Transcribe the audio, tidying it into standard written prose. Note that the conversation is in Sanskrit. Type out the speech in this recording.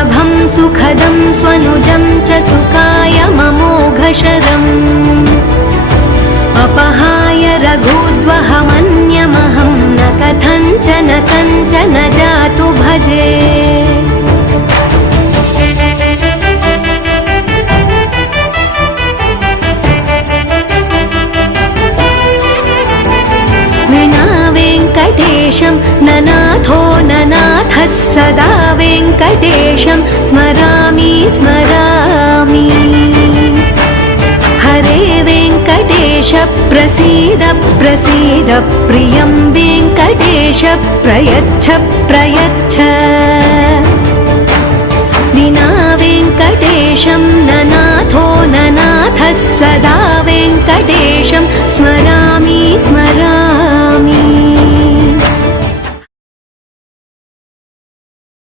सुलभं सुखदं स्वनुजं च सुखाय ममोघशरम् अपहाय रघुद्वहमन्यमहं न कथञ्चन जातु भजे विना वेङ्कटेशं ननाथो ननाथः सदा वेङ्कटेशं स्मरामि स्मरामि हरे वेङ्कटेश प्रसीद प्रसीद प्रियं वेङ्कटेश प्रयच्छ प्रयच्छ विना वेङ्कटेशं ननाथो ननाथः सदा वेङ्कटेशं स्मरामि स्मरामि